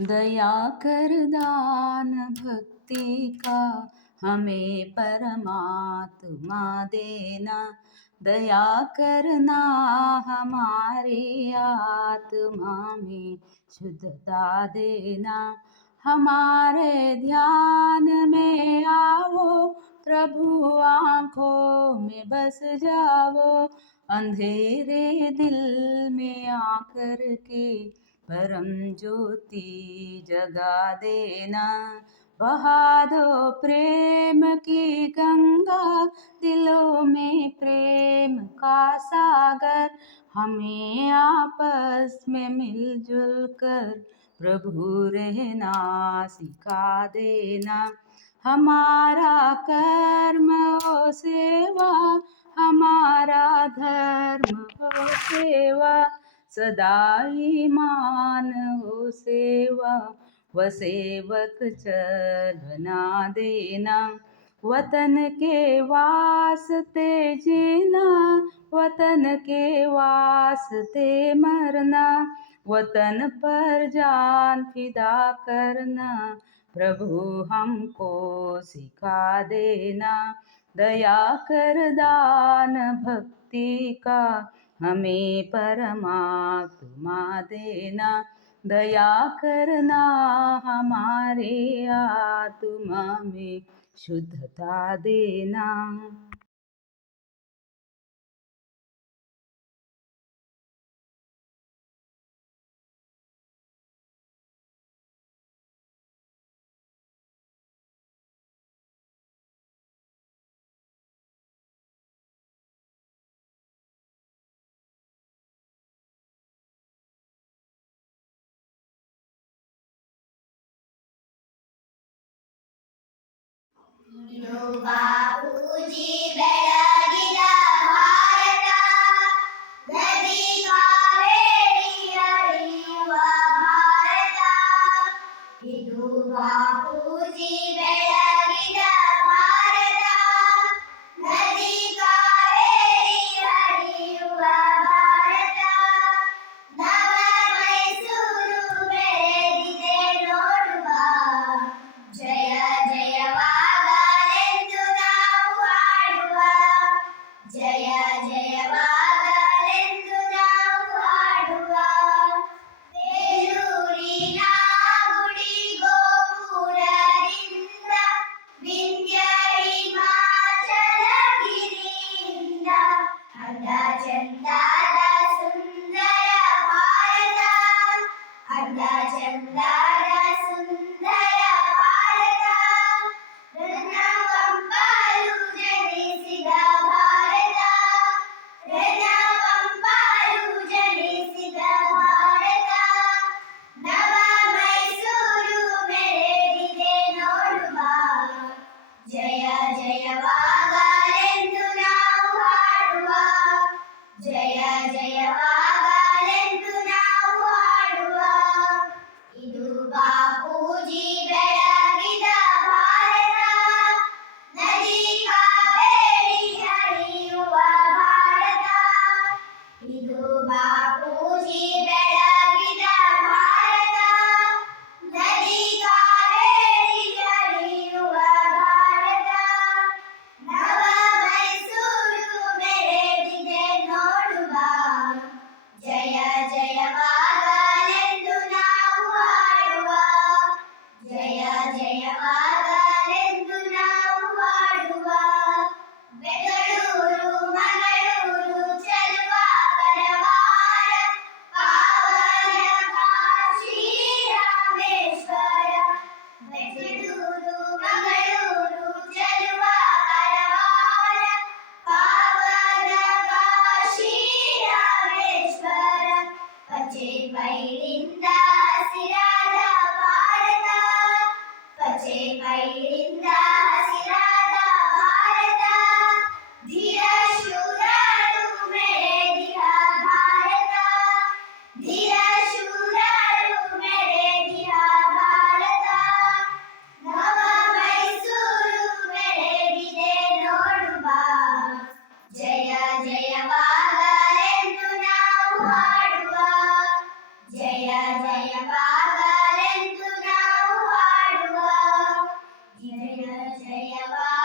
दया कर दान भक्ति का हमें परमात्मा देना। दया करना हमारी आत्मा में शुद्धता देना। हमारे ध्यान में आओ, प्रभु आँखों में बस जाओ। अंधेरे दिल में आकर के परम ज्योति जगा देना। बहा दो प्रेम की गंगा, दिलों में प्रेम का सागर। हमें आपस में मिलजुल कर प्रभु रहना सिखा देना। हमारा कर्म हो सेवा, हमारा धर्म हो सेवा। सदा मान हो सेवा, व सेवक चलना देना। वतन के वास्ते जीना, वतन के वास्ते मरना। वतन पर जान फिदा करना, प्रभु हमको सिखा देना। दया कर दान भक्ति का हमें परमात्मा देना दया करना हमारे आत्मा में शुद्धता देना। No barulho. जय